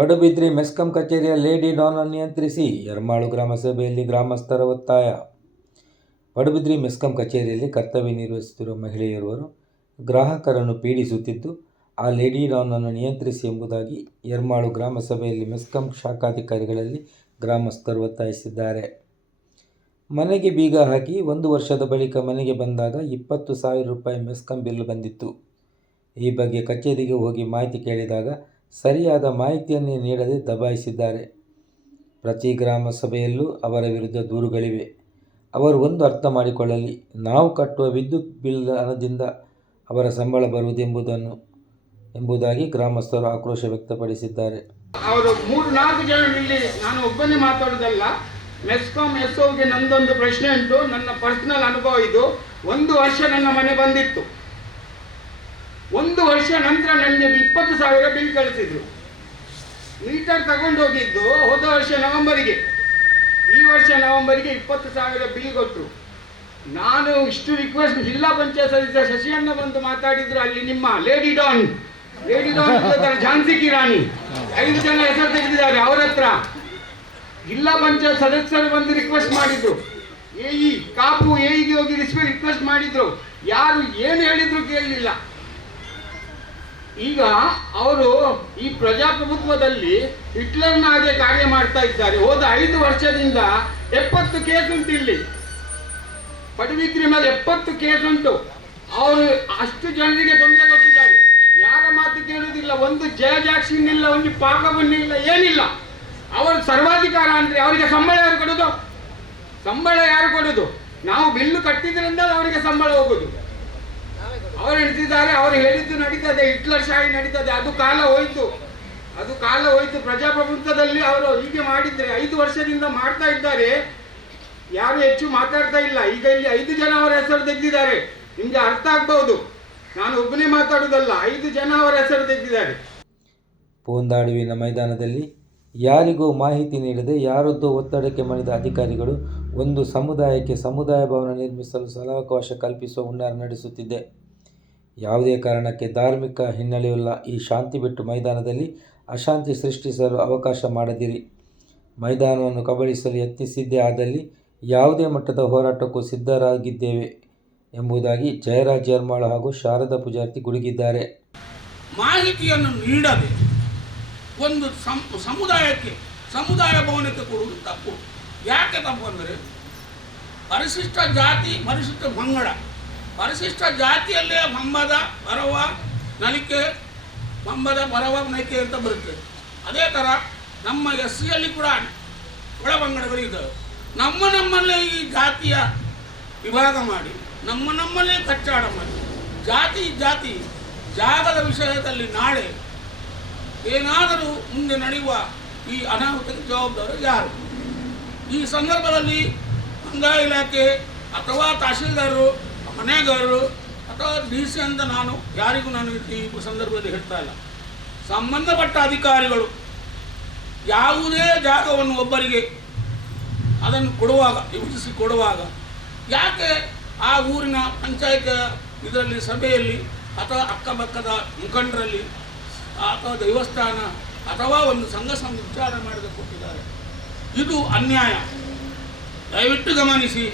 ಪಡುಬಿದ್ರಿ ಮೆಸ್ಕಾಂ ಕಚೇರಿಯ lady Don ನಿಯಂತ್ರಿಸಿ ಯರ್ಮಾಳು ಗ್ರಾಮ ಸಭೆಯಲ್ಲಿ ಗ್ರಾಮಸ್ಥರ ಒತ್ತಾಯ. ಪಡುಬಿದ್ರಿ ಮೆಸ್ಕಾಂ ಕಚೇರಿಯಲ್ಲಿ ಕರ್ತವ್ಯ ನಿರ್ವಹಿಸುತ್ತಿರುವ ಮಹಿಳೆಯರವರು ಗ್ರಾಹಕರನ್ನು ಪೀಡಿಸುತ್ತಿದ್ದು, ಆ ಲೇಡಿ ಡಾನ್ ಅನ್ನು ನಿಯಂತ್ರಿಸಿ ಎಂಬುದಾಗಿ ಯರ್ಮಾಳು ಗ್ರಾಮಸಭೆಯಲ್ಲಿ ಮೆಸ್ಕಾಂ ಶಾಖಾಧಿಕಾರಿಗಳಲ್ಲಿ ಗ್ರಾಮಸ್ಥರು ಒತ್ತಾಯಿಸಿದ್ದಾರೆ. ಮನೆಗೆ ಬೀಗ ಹಾಕಿ ಒಂದು ವರ್ಷದ ಬಳಿಕ ಮನೆಗೆ ಬಂದಾಗ ಇಪ್ಪತ್ತು ಸಾವಿರ ರೂಪಾಯಿ ಮೆಸ್ಕಾಂ ಬಿಲ್ ಬಂದಿತ್ತು. ಈ ಬಗ್ಗೆ ಕಚೇರಿಗೆ ಹೋಗಿ ಮಾಹಿತಿ ಕೇಳಿದಾಗ ಸರಿಯಾದ ಮಾಹಿತಿಯನ್ನೇ ನೀಡದೆ ದಬಾಯಿಸಿದ್ದಾರೆ. ಪ್ರತಿ ಗ್ರಾಮ ಸಭೆಯಲ್ಲೂ ಅವರ ವಿರುದ್ಧ ದೂರುಗಳಿವೆ. ಅವರು ಒಂದು ಅರ್ಥ ಮಾಡಿಕೊಳ್ಳಲಿ, ನಾವು ಕಟ್ಟುವ ವಿದ್ಯುತ್ ಬಿಲ್ ಹಣದಿಂದ ಅವರ ಸಂಬಳ ಬರುವುದೆಂಬುದನ್ನು, ಎಂಬುದಾಗಿ ಗ್ರಾಮಸ್ಥರು ಆಕ್ರೋಶ ವ್ಯಕ್ತಪಡಿಸಿದ್ದಾರೆ. ಅವರು ಮೂರು ನಾಲ್ಕು ಜನ ಇಲ್ಲಿ, ನಾನು ಒಬ್ಬನೇ ಮಾತಾಡೋದಲ್ಲ ಮೆಸ್ಕಾಂ ಎಸ್ಗೆ ನಂದೊಂದು ಪ್ರಶ್ನೆ ಉಂಟು. ನನ್ನ ಪರ್ಸನಲ್ ಅನುಭವ ಇದು. ಒಂದು ವರ್ಷ ನನ್ನ ಮನೆ ಬಂದಿತ್ತು. ಒಂದು ವರ್ಷ ನಂತರ ನನಗೆ ಇಪ್ಪತ್ತು ಸಾವಿರ ಬಿಲ್ ಕಳಿಸಿದ್ರು. ಮೀಟರ್ ತಗೊಂಡೋಗಿದ್ದು ಹೋದ ವರ್ಷ ನವೆಂಬರಿಗೆ. ಈ ವರ್ಷ ನವೆಂಬರಿಗೆ ಇಪ್ಪತ್ತು ಸಾವಿರ ಬಿಲ್ ಕೊಟ್ಟರು ನಾನು ಇಷ್ಟು ರಿಕ್ವೆಸ್ಟ್ ಜಿಲ್ಲಾ ಪಂಚಾಯತ್ ಸದಸ್ಯ ಶಶಿಯಣ್ಣ ಬಂದು ಮಾತಾಡಿದ್ರು, ಅಲ್ಲಿ ನಿಮ್ಮ lady don lady don Jhansi Kirani. ಐದು ಜನ ಹೆಸರು ತೆಗೆದಿದ್ದಾರೆ ಅವರ ಹತ್ರ. ಜಿಲ್ಲಾ ಪಂಚಾಯತ್ ಸದಸ್ಯರು ಬಂದು ರಿಕ್ವೆಸ್ಟ್ ಮಾಡಿದ್ರು. ಎಇ ಕಾಪು ಎಇಗೆ ಹೋಗಿ ರಿಕ್ವೆಸ್ಟ್ ಮಾಡಿದ್ರು. ಯಾರು ಏನು ಹೇಳಿದ್ರು ಕೇಳಲಿಲ್ಲ. ಈಗ ಅವರು ಈ ಪ್ರಜಾಪ್ರಭುತ್ವದಲ್ಲಿ ಹಿಟ್ಲರ್ನ ಹಾಗೆ ಕಾರ್ಯ ಮಾಡ್ತಾ ಇದ್ದಾರೆ. ಹೋದ ಐದು ವರ್ಷದಿಂದ ಎಪ್ಪತ್ತು ಕೇಸ್ ಉಂಟು ಇಲ್ಲಿ. ಪಡುಬಿದ್ರಿ ಮೇಲೆ ಎಪ್ಪತ್ತು ಕೇಸ್ ಉಂಟು. ಅವರು ಅಷ್ಟು ಜನರಿಗೆ ತೊಂದರೆ ಕೊಟ್ಟಿದ್ದಾರೆ. ಯಾರ ಮಾತು ಕೇಳುವುದಿಲ್ಲ. ಒಂದು ಜಯಜಾಕ್ಷಿನ್ ಇಲ್ಲ ಒಂದು ಪಾಕವನ್ನಿಲ್ಲ ಏನಿಲ್ಲ. ಅವರು ಸರ್ವಾಧಿಕಾರ ಅಂದ್ರೆ ಅವರಿಗೆ ಸಂಬಳ ಯಾರು ಕೊಡೋದು? ಸಂಬಳ ಯಾರು ಕೊಡುದು? ನಾವು ಬಿಲ್ಲು ಕಟ್ಟಿದ್ರಿಂದ ಅವರಿಗೆ ಸಂಬಳ ಹೋಗುದು. ಅವರು ಹೇಳ್ತಿದ್ದಾರೆ, ಅವರು ಹೇಳಿದ್ದು ನಡೀತದೆ, ಹಿಟ್ಲರ್ ಶಾಹಿ ನಡೀತದೆ, ಅದು ಕಾಲ ಹೋಯ್ತು. ಅದು ಕಾಲ ಹೋಯ್ತು. ಪ್ರಜಾಪ್ರಭುತ್ವದಲ್ಲಿ ಅವರು ಹೀಗೆ ಮಾಡಿದ್ರೆ ಐದು ವರ್ಷದಿಂದ ಮಾಡ್ತಾ ಇದ್ದಾರೆ. ಯಾರು ಹೆಚ್ಚು ಮಾತಾಡ್ತಾ ಇಲ್ಲ. ಈಗ ಇಲ್ಲಿ ಐದು ಜನ ಅವರ ಹೆಸರು ತೆಗೆದಿದ್ದಾರೆ. ನಿಮ್ಗೆ ಅರ್ಥ ಆಗ್ಬಹುದು ನಾನು ಒಬ್ಬನೇ ಮಾತಾಡೋದಲ್ಲ, ಐದು ಜನ ಅವರ ಹೆಸರು ತೆಗೆದಿದ್ದಾರೆ. ಪೂಂದಾಡುವಿನ ಮೈದಾನದಲ್ಲಿ ಯಾರಿಗೂ ಮಾಹಿತಿ ನೀಡದೆ ಯಾರದ್ದೋ ಒತ್ತಡಕ್ಕೆ ಮಣಿದ ಅಧಿಕಾರಿಗಳು ಒಂದು ಸಮುದಾಯಕ್ಕೆ ಸಮುದಾಯ ಭವನ ನಿರ್ಮಿಸಲು ಸಲಾವಕಾಶ ಕಲ್ಪಿಸುವ ಹುನ್ನಾರ ನಡೆಸುತ್ತಿದೆ. ಯಾವುದೇ ಕಾರಣಕ್ಕೆ ಧಾರ್ಮಿಕ ಹಿನ್ನೆಲೆಯುಳ್ಳ ಈ ಶಾಂತಿ ಬಿಟ್ಟು ಮೈದಾನದಲ್ಲಿ ಅಶಾಂತಿ ಸೃಷ್ಟಿಸಲು ಅವಕಾಶ ಮಾಡದಿರಿ. ಮೈದಾನವನ್ನು ಕಬಳಿಸಲು ಯತ್ನಿಸಿದ್ದೇ ಆದಲ್ಲಿ ಯಾವುದೇ ಮಟ್ಟದ ಹೋರಾಟಕ್ಕೂ ಸಿದ್ಧರಾಗಿದ್ದೇವೆ ಎಂಬುದಾಗಿ ಜಯರಾಜ್ ಜರ್ಮಾಳ ಹಾಗೂ ಶಾರದಾ ಪೂಜಾರ್ತಿ ಗುಡುಗಿದ್ದಾರೆ. ಮಾಹಿತಿಯನ್ನು ನೀಡದೆ ಒಂದು ಸಮುದಾಯಕ್ಕೆ, ಸಮುದಾಯ ಭವನಕ್ಕೆ ಕೊಡುವುದು ತಪ್ಪು. ಯಾಕೆ ತಪ್ಪು ಅಂದರೆ ಪರಿಶಿಷ್ಟ ಜಾತಿ, ಪರಿಶಿಷ್ಟ ಪಂಗಡ ಪರಿಶಿಷ್ಟ ಜಾತಿಯಲ್ಲೇ ಮಂಬದ ಬರವ ನಲಿಕೆ ಮಂಬದ ಬರವ ನಲಿಕೆ ಅಂತ ಬರುತ್ತೆ. ಅದೇ ಥರ ನಮ್ಮ ಎಸ್ ಸಿಯಲ್ಲಿ ಕೂಡ ಒಳಪಂಗಡಗಳು ಇದ್ದಾವೆ ನಮ್ಮ ನಮ್ಮಲ್ಲೇ ಈ ಜಾತಿಯ ವಿಭಾಗ ಮಾಡಿ, ನಮ್ಮ ನಮ್ಮಲ್ಲೇ ಕಚ್ಚಾಡ ಮಾಡಿ, ಜಾತಿ ಜಾತಿ, ಜಾಗದ ವಿಷಯದಲ್ಲಿ ನಾಳೆ ಏನಾದರೂ ಮುಂದೆ ನಡೆಯುವ ಈ ಅನಾಹುತಕ್ಕೆ ಜವಾಬ್ದಾರಿ ಯಾರು? ಈ ಸಂದರ್ಭದಲ್ಲಿ ಕಂದಾಯ ಇಲಾಖೆ ಅಥವಾ ತಹಶೀಲ್ದಾರರು ಮನೆಗಾರರು ಅಥವಾ ಡಿ ಸಿ ಅಂತ ನಾನು ಯಾರಿಗೂ ನಾನು ಈ ಸಂದರ್ಭದಲ್ಲಿ ಹೇಳ್ತಾ ಇಲ್ಲ. ಸಂಬಂಧಪಟ್ಟ ಅಧಿಕಾರಿಗಳು ಯಾವುದೇ ಜಾಗವನ್ನು ಒಬ್ಬರಿಗೆ ಅದನ್ನು ಕೊಡುವಾಗ, ವಿಭಜಿಸಿ ಕೊಡುವಾಗ, ಯಾಕೆ ಆ ಊರಿನ ಪಂಚಾಯತ್ ಇದರಲ್ಲಿ ಸಭೆಯಲ್ಲಿ ಅಥವಾ ಅಕ್ಕಪಕ್ಕದ ಮುಖಂಡರಲ್ಲಿ ಅಥವಾ ದೇವಸ್ಥಾನ ಅಥವಾ ಒಂದು ಸಂಘ ಸಂಘ ವಿಚಾರ ಮಾಡಿದ ಕೊಟ್ಟಿದ್ದಾರೆ ಇದು ಅನ್ಯಾಯ. ದಯವಿಟ್ಟು ಗಮನಿಸಿ.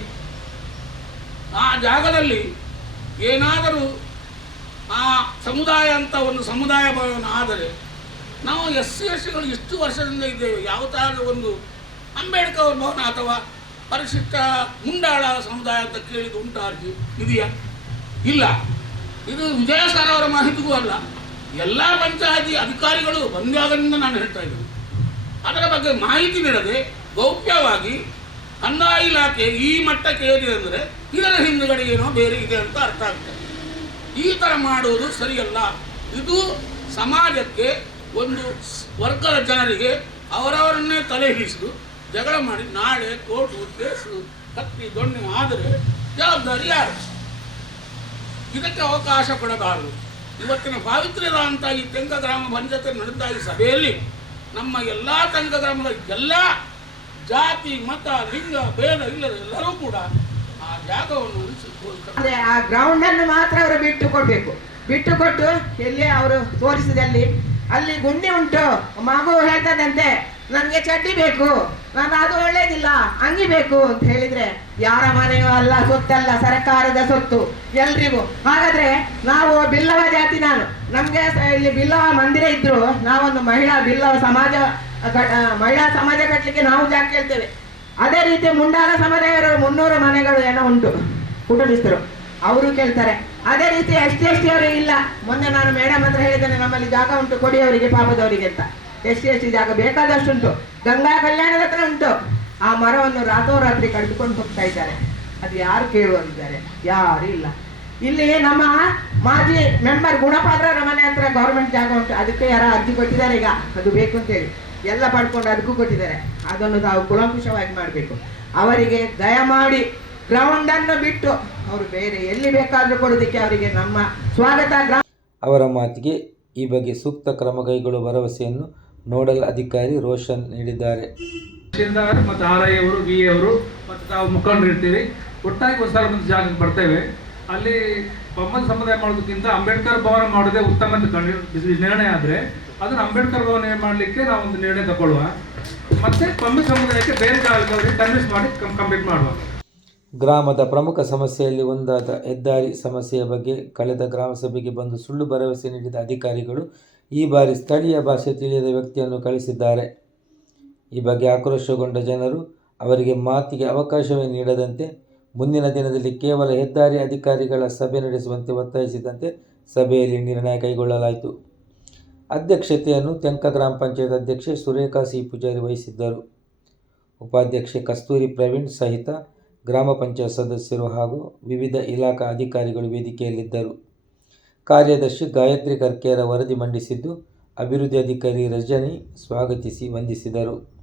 ಆ ಜಾಗದಲ್ಲಿ ಏನಾದರೂ ಆ ಸಮುದಾಯ ಅಂತ ಒಂದು ಸಮುದಾಯ ಭವನ ಆದರೆ ನಾವು ಎಸ್ ಸಿ ಎಸ್ ಸಿಗಳು ಇಷ್ಟು ವರ್ಷದಿಂದ ಇದ್ದೇವೆ. ಯಾವುದಾದ್ರೂ ಒಂದು ಅಂಬೇಡ್ಕರ್ ಭವನ ಅಥವಾ ಪರಿಶಿಷ್ಟ ಮುಂಡಾಳ ಸಮುದಾಯ ಅಂತ ಕೇಳಿದ್ದು ಉಂಟು ಅರ್ಜಿ ಇದೆಯಾ? ಇಲ್ಲ. ಇದು ವಿಜಯ ಸರ್ ಅವರ ಮಾಹಿತಿಗೂ ಅಲ್ಲ. ಎಲ್ಲ ಪಂಚಾಯತಿ ಅಧಿಕಾರಿಗಳು ಬಂದಾಗದಿಂದ ನಾನು ಹೇಳ್ತಾ ಇದ್ದೀನಿ. ಅದರ ಬಗ್ಗೆ ಮಾಹಿತಿ ನೀಡದೆ ಗೌಪ್ಯವಾಗಿ ಕಂದಾಯ ಇಲಾಖೆ ಈ ಮಟ್ಟಕ್ಕೆ ಏರಿದೆ ಅಂದರೆ ಇದರ ಹಿಂದುಗಡೆ ಏನೋ ಬೇರೆ ಇದೆ ಅಂತ ಅರ್ಥ ಆಗ್ತದೆ ಈ ಥರ ಮಾಡುವುದು ಸರಿಯಲ್ಲ. ಇದು ಸಮಾಜಕ್ಕೆ ಒಂದು ವರ್ಗದ ಜನರಿಗೆ ಅವರವರನ್ನೇ ತಲೆ ಹಿಡಿಸಿದು ಜಗಳ ಮಾಡಿ ನಾಳೆ ಕೋರ್ಟು ಕೇಸು ಕತ್ತಿ ದೊಣ್ಣೆ ಆದರೆ ಜವಾಬ್ದಾರಿ ಯಾರು? ಇದಕ್ಕೆ ಅವಕಾಶ ಕೊಡಬಾರದು. ಇವತ್ತಿನ ಪಾವಿತ್ರ್ಯದ ಅಂತ ಈ ತೆಂಗ ಗ್ರಾಮ ಪಂಚಾಯತ್ ಈ ಸಭೆಯಲ್ಲಿ ನಮ್ಮ ಎಲ್ಲ ತಂಗ ಗ್ರಾಮದ ಎಲ್ಲ ಜಾತಿ, ಮತ, ಲಿಂಗ, ಭೇದ ಇಲ್ಲದೆಲ್ಲರೂ ಕೂಡ ಆ ಜಾಗವನ್ನು ಉಳಿಸಿಕೊಳ್ಳ ಅಂದ್ರೆ ಆ ಗ್ರೌಂಡ್ ಅನ್ನು ಮಾತ್ರ ಅವರು ಬಿಟ್ಟು ಕೊಡ್ಬೇಕು ಬಿಟ್ಟು ಕೊಟ್ಟು ಎಲ್ಲಿ ಅವರು ತೋರಿಸಿದಲ್ಲಿ ಅಲ್ಲಿ ಗುಂಡಿ ಉಂಟು. ಮಗು ಹೇಳ್ತದಂತೆ ನನಗೆ ಚಡ್ಡಿ ಬೇಕು, ನಾನು ಅದು ಒಳ್ಳೇದಿಲ್ಲ, ಅಂಗಿ ಬೇಕು ಅಂತ ಹೇಳಿದ್ರೆ, ಯಾರ ಮನೆಯೂ ಅಲ್ಲ, ಸೊತ್ತಲ್ಲ, ಸರ್ಕಾರದ ಸೊತ್ತು, ಎಲ್ರಿಗೂ. ಹಾಗಾದ್ರೆ ನಾವು ಬಿಲ್ಲವ ಜಾತಿ ನಾನು. ನಮ್ಗೆ ಇಲ್ಲಿ ಬಿಲ್ಲವ ಮಂದಿರ ಇದ್ರು, ನಾವೊಂದು ಮಹಿಳಾ ಬಿಲ್ಲವ ಸಮಾಜ ಮಹಿಳಾ ಸಮಾಜ ಕಟ್ಟಲಿಕ್ಕೆ ನಾವು ಜಾಗ ಕೇಳ್ತೇವೆ ಅದೇ ರೀತಿ ಮುಂಡಾದ ಸಮುದಾಯರು ಮುನ್ನೂರು ಮನೆಗಳು ಏನೋ ಉಂಟು ಕುಟುಂಬಿಸ್ತರು ಅವರು ಕೇಳ್ತಾರೆ. ಅದೇ ರೀತಿ ಎಸ್ ಟಿ ಎಸ್ ಟಿ ಅವರು ಇಲ್ಲ. ಮೊನ್ನೆ ನಾನು ಮೇಡಮ್ ಹತ್ರ ಹೇಳಿದ್ದೇನೆ, ನಮ್ಮಲ್ಲಿ ಜಾಗ ಉಂಟು, ಕೊಡಿ ಅವರಿಗೆ, ಪಾಪದವರಿಗೆ ಅಂತ. ಎಸ್ ಟಿ ಎಸ್ ಟಿ ಜಾಗ ಬೇಕಾದಷ್ಟು ಉಂಟು. ಗಂಗಾ ಕಲ್ಯಾಣದ ಹತ್ರ ಉಂಟು. ಆ ಮರವನ್ನು ರಾತ್ರೋರಾತ್ರಿ ಕಳೆದುಕೊಂಡು ಹೋಗ್ತಾ ಇದ್ದಾರೆ. ಅದು ಯಾರು ಕೇಳುವಂತಿದ್ದಾರೆ ಯಾರು ಇಲ್ಲ. ಇಲ್ಲಿ ನಮ್ಮ ಮಾಜಿ ಮೆಂಬರ್ ಗುಣಪಾತ್ರರ ಮನೆ ಹತ್ರ ಗೌರ್ಮೆಂಟ್ ಜಾಗ ಉಂಟು. ಅದಕ್ಕೆ ಯಾರ ಅರ್ಜಿ ಕೊಟ್ಟಿದ್ದಾರೆ ಈಗ. ಅದು ಬೇಕು ಅಂತೇಳಿ ಎಲ್ಲ ಪಡ್ಕೊಂಡು ಅದಕ್ಕೂ ಕೊಟ್ಟಿದ್ದಾರೆ. ಅದನ್ನು ತಾವು ಕುಲಂಕುಷವಾಗಿ ಮಾಡಬೇಕು. ಅವರಿಗೆ ದಯಮಾಡಿ ಗ್ರೌಂಡ್ ಅನ್ನು ಬಿಟ್ಟು ಅವರು ಬೇರೆ ಎಲ್ಲಿ ಬೇಕಾದರೂ ಕೊಡೋದಕ್ಕೆ ಅವರಿಗೆ ನಮ್ಮ ಸ್ವಾಗತ ಅವರ ಮಾತಿಗೆ ಈ ಬಗ್ಗೆ ಸೂಕ್ತ ಕ್ರಮ ಕೈಗೊಳ್ಳುವ ಭರವಸೆಯನ್ನು ನೋಡಲ್ ಅಧಿಕಾರಿ ರೋಷನ್ ನೀಡಿದ್ದಾರೆ. ತಹಶೀಲ್ದಾರ್ ಮತ್ತು ಆರ್ ಐ ಅವರು ವಿ ಅವರು ಮತ್ತು ತಾವು ಮುಖಂಡರು ಇರ್ತೀವಿ. ಒಟ್ಟಾಗಿ ಒಂದು ಸಲ ಒಂದು ಜಾಗಕ್ಕೆ ಬರ್ತೇವೆ. ಅಲ್ಲಿ ಬೊಮ್ಮದ ಸಮುದಾಯ ಮಾಡೋದಕ್ಕಿಂತ ಅಂಬೇಡ್ಕರ್ ಭವನ ಮಾಡೋದೇ ಉತ್ತಮ ಅಂತ ಕಂಡು ನಿರ್ಣಯ ಆದರೆ ಅದನ್ನು ಅಂಬೇಡ್ಕರ್ ಭವನ ಮಾಡಲಿಕ್ಕೆ ನಾವು ಒಂದು ನಿರ್ಣಯ ತಗೊಳ್ಳುವ. ಮತ್ತೆ ಪಮ್ಮಲ್ ಸಮುದಾಯಕ್ಕೆ ಬೇರೆ ಜಾಗದವರಿಗೆ ಕನ್ವಿನ್ಸ್ ಮಾಡಿ ಕಂಪ್ಲೀಟ್ ಮಾಡುವ. ಗ್ರಾಮದ ಪ್ರಮುಖ ಸಮಸ್ಯೆಯಲ್ಲಿ ಒಂದಾದ ಹೆದ್ದಾರಿ ಸಮಸ್ಯೆಯ ಬಗ್ಗೆ ಕಳೆದ ಗ್ರಾಮ ಸಭೆಗೆ ಬಂದು ಸುಳ್ಳು ಭರವಸೆ ನೀಡಿದ ಅಧಿಕಾರಿಗಳು ಈ ಬಾರಿ ಸ್ಥಳೀಯ ಭಾಷೆ ತಿಳಿಯದ ವ್ಯಕ್ತಿಯನ್ನು ಕಳಿಸಿದ್ದಾರೆ. ಈ ಬಗ್ಗೆ ಆಕ್ರೋಶಗೊಂಡ ಜನರು ಅವರಿಗೆ ಮಾತಿಗೆ ಅವಕಾಶವೇ ನೀಡದಂತೆ, ಮುಂದಿನ ದಿನದಲ್ಲಿ ಕೇವಲ ಹೆದ್ದಾರಿ ಅಧಿಕಾರಿಗಳ ಸಭೆ ನಡೆಸುವಂತೆ ಒತ್ತಾಯಿಸಿದಂತೆ ಸಭೆಯಲ್ಲಿ ನಿರ್ಣಯ ಕೈಗೊಳ್ಳಲಾಯಿತು. ಅಧ್ಯಕ್ಷತೆಯನ್ನು ತೆಂಕ ಗ್ರಾಮ ಪಂಚಾಯತ್ ಅಧ್ಯಕ್ಷೆ ಸುರೇಖಾ ಸಿ. ಪೂಜಾರಿ ವಹಿಸಿದ್ದರು. ಉಪಾಧ್ಯಕ್ಷೆ ಕಸ್ತೂರಿ ಪ್ರವೀಣ್ ಸಹಿತ ಗ್ರಾಮ ಪಂಚಾಯತ್ ಸದಸ್ಯರು ಹಾಗೂ ವಿವಿಧ ಇಲಾಖಾ ಅಧಿಕಾರಿಗಳು ವೇದಿಕೆಯಲ್ಲಿದ್ದರು. ಕಾರ್ಯದರ್ಶಿ ಗಾಯತ್ರಿ ಕರ್ಕೇರ ವರದಿ ಮಂಡಿಸಿದ್ದು, ಅಭಿವೃದ್ಧಿ ಅಧಿಕಾರಿ ರಜನಿ ಸ್ವಾಗತಿಸಿ ವಂದಿಸಿದರು.